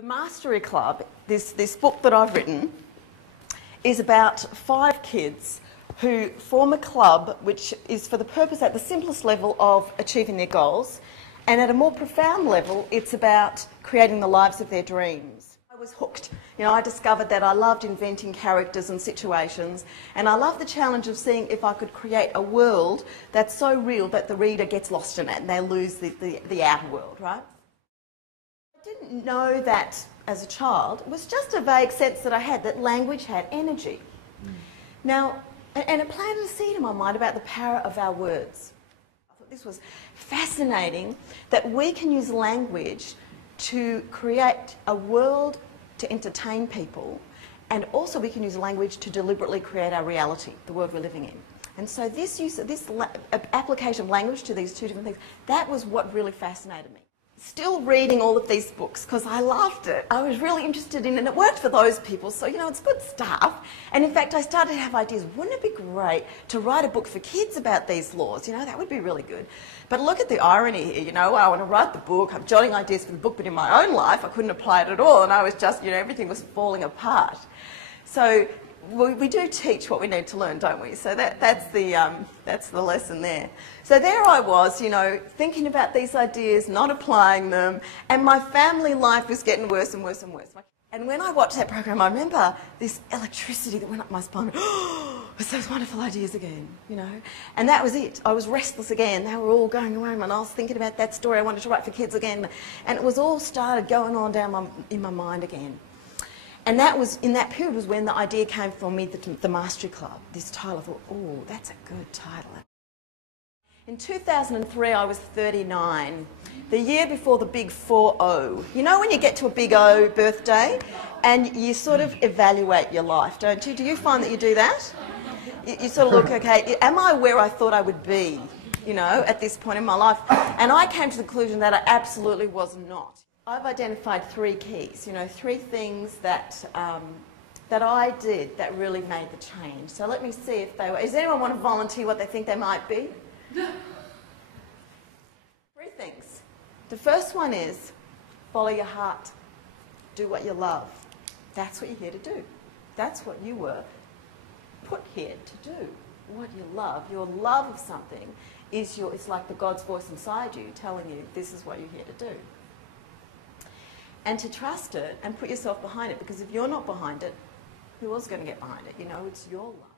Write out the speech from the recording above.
The Mastery Club, this book that I've written, is about 5 kids who form a club which is for the purpose at the simplest level of achieving their goals, and at a more profound level it's about creating the lives of their dreams. I was hooked. You know, I discovered that I loved inventing characters and situations, and I loved the challenge of seeing if I could create a world that's so real that the reader gets lost in it and they lose the outer world, right? I didn't know that as a child. It was just a vague sense that I had that language had energy. Now, and it planted a seed in my mind about the power of our words. I thought this was fascinating, that we can use language to create a world to entertain people, and also we can use language to deliberately create our reality, the world we're living in. And so this application of language to these two different things, that was what really fascinated me. Still reading all of these books because I loved it. I was really interested in it, and it worked for those people, so you know, it's good stuff. And in fact I started to have ideas, wouldn't it be great to write a book for kids about these laws? You know, that would be really good. But look at the irony here, you know, I want to write the book, I'm jotting ideas for the book, but in my own life I couldn't apply it at all, and I was just, you know, everything was falling apart. So we do teach what we need to learn, don't we? So that's the lesson there. So there I was, you know, thinking about these ideas, not applying them, and my family life was getting worse and worse and worse. And when I watched that program, I remember this electricity that went up my spine. Oh, it was those wonderful ideas again, you know. And that was it. I was restless again. They were all going around, and I was thinking about that story I wanted to write for kids again. And it was all started going on down in my mind again. And that was, in that period was when the idea came for me, the Mastery Club. This title, I thought, oh, that's a good title. In 2003, I was 39, the year before the big 4-0. You know when you get to a big O birthday and you sort of evaluate your life, don't you? Do you find that you do that? You sort of look, okay, am I where I thought I would be, you know, at this point in my life? And I came to the conclusion that I absolutely was not. I've identified 3 keys, you know, 3 things that that I did that really made the change. So let me see if they were. Does anyone want to volunteer what they think they might be? 3 things. The first one is follow your heart. Do what you love. That's what you're here to do. That's what you were put here to do. What you love. Your love of something is it's like the God's voice inside you telling you this is what you're here to do. And to trust it and put yourself behind it, because if you're not behind it, who else is going to get behind it? You know, it's your love.